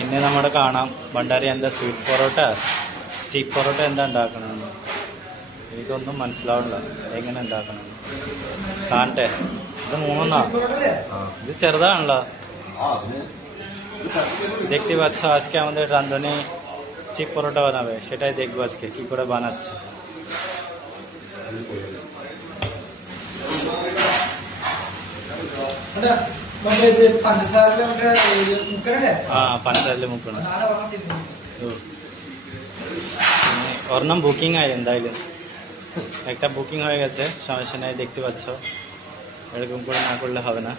ഇന്ന് നമ്മുടെ കാണാം ഭണ്ഡാരി എന്താ സ്വീറ്റ് പൊറോട്ട ചീപ്പ് പൊറോട്ട എന്താ ഉണ്ടാക്കണമെന്ന്. എനിക്കൊന്നും മനസ്സിലാവില്ല എങ്ങനെ ഉണ്ടാക്കണം. കാണട്ടെ. ഇത് മൂന്നാ, ഇത് ചെറുതാണല്ലോ. দেখতে পাচ্ছ আজকে আমাদের রাঁধুনি চিপ পরোটা বানাবে, সেটাই দেখবো আজকে কি করে বানাচ্ছে। പഞ്ചസാരയില് മുക്കണം. ഒരെണ്ണം বুকিং ആയി, എന്തായാലും একটা বুকিং হয়ে গেছে, সমস্যা নাই। দেখতে পাচ্ছ, এরকম করে না করলে হবে না।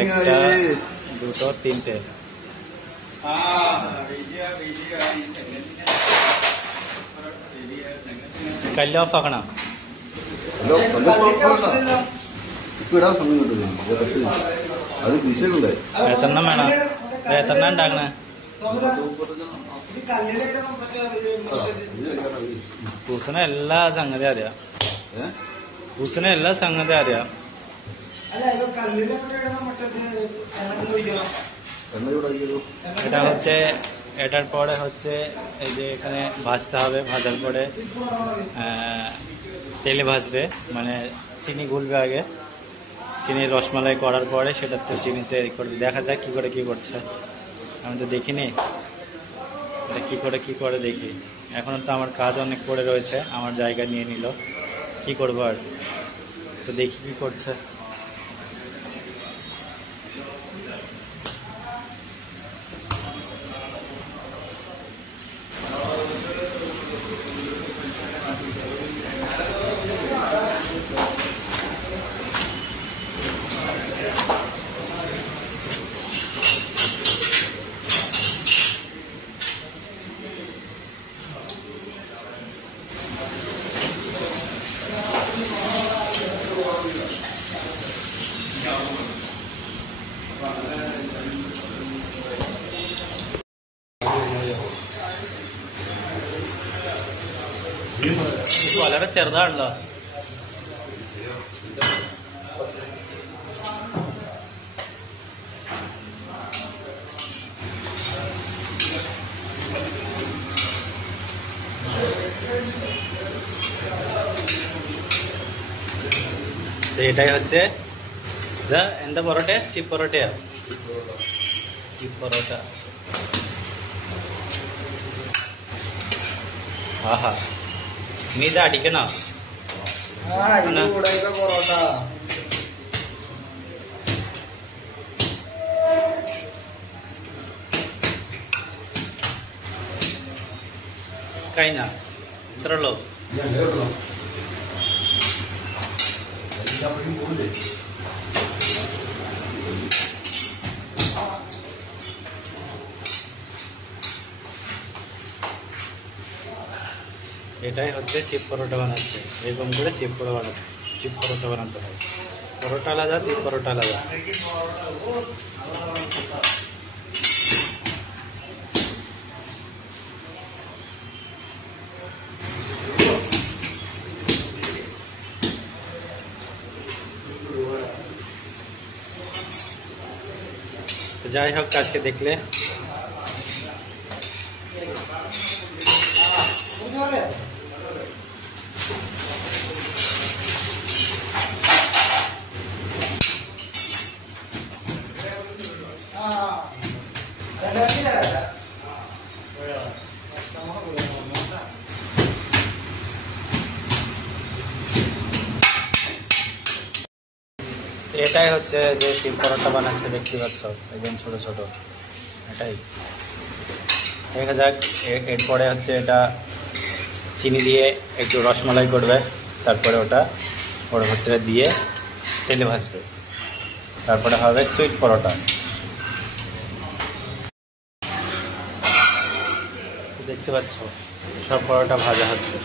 একটা দুটো তিনটে കല്ല് ഓഫ് ആക്കണം. എത്രണ്ണം വേണം? എത്രണ്ണം ഉണ്ടാക്കണേ? പൂസിനെ എല്ലാ സംഗതി അറിയാം, പൂസിനെ എല്ലാ സംഗതി അറിയാം। এটা হচ্ছে, এটার পরে হচ্ছে এই যে এখানে ভাজতে হবে, ভাজার পরে তেলে ভাজবে, মানে চিনি গুলবে আগে, চিনি রসমালাই করার পরে সেটাতে চিনিতে করবে। দেখা যাক কি করে কি করছে, আমি তো দেখিনি এটা কি করে দেখি। এখনো তো আমার কাজ অনেক পড়ে রয়েছে, আমার জায়গা নিয়ে নিল, কি করবো আর, তো দেখি কি করছে। വളരെ ചെറുതാണല്ലോ. এটাই হচ্ছে എന്താ പൊറോട്ട? ചീപ്പ് പൊറോട്ടയാ? ചീപ്പ് പൊറോട്ട. ആഹാ, ഇനി ഇത് അടിക്കണോ? പൊറോട്ട കഴിഞ്ഞ ഇത്ര ഉള്ളൂ. এটাই হচ্ছে চিপ পরোটা বানাচ্ছে, এরকম করে চিপ পরোটা বানাতে হয়। পরোটা আলাদা, চিপ পরোটা আলাদা। তো যাই হোক, আজকে দেখলে এটাই হচ্ছে যে চিপ পরোটা বানাচ্ছে, দেখতে পাচ্ছ একদম ছোট ছোট। এটাই দেখা যাক। এরপরে হচ্ছে এটা চিনি দিয়ে একটু রসমালাই করবে, তারপরে ওটা ওর ভেতরে দিয়ে তেলে ভাজবে, তারপরে হবে সুইট পরোটা। দেখতে পাচ্ছ সব পরোটা ভাজা হচ্ছে।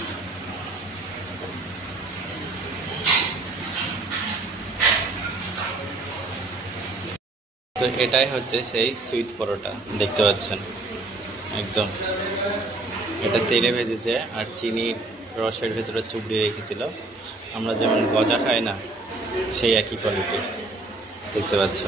তো এটাই হচ্ছে সেই সুইট পরোটা, দেখতে পাচ্ছেন একদম। এটা তেলে ভেজেছে আর চিনির রসের ভেতরে চুবিয়ে রেখেছিল। আমরা যেমন গজা খাই না, সেই একই কোয়ালিটি, দেখতে পাচ্ছ।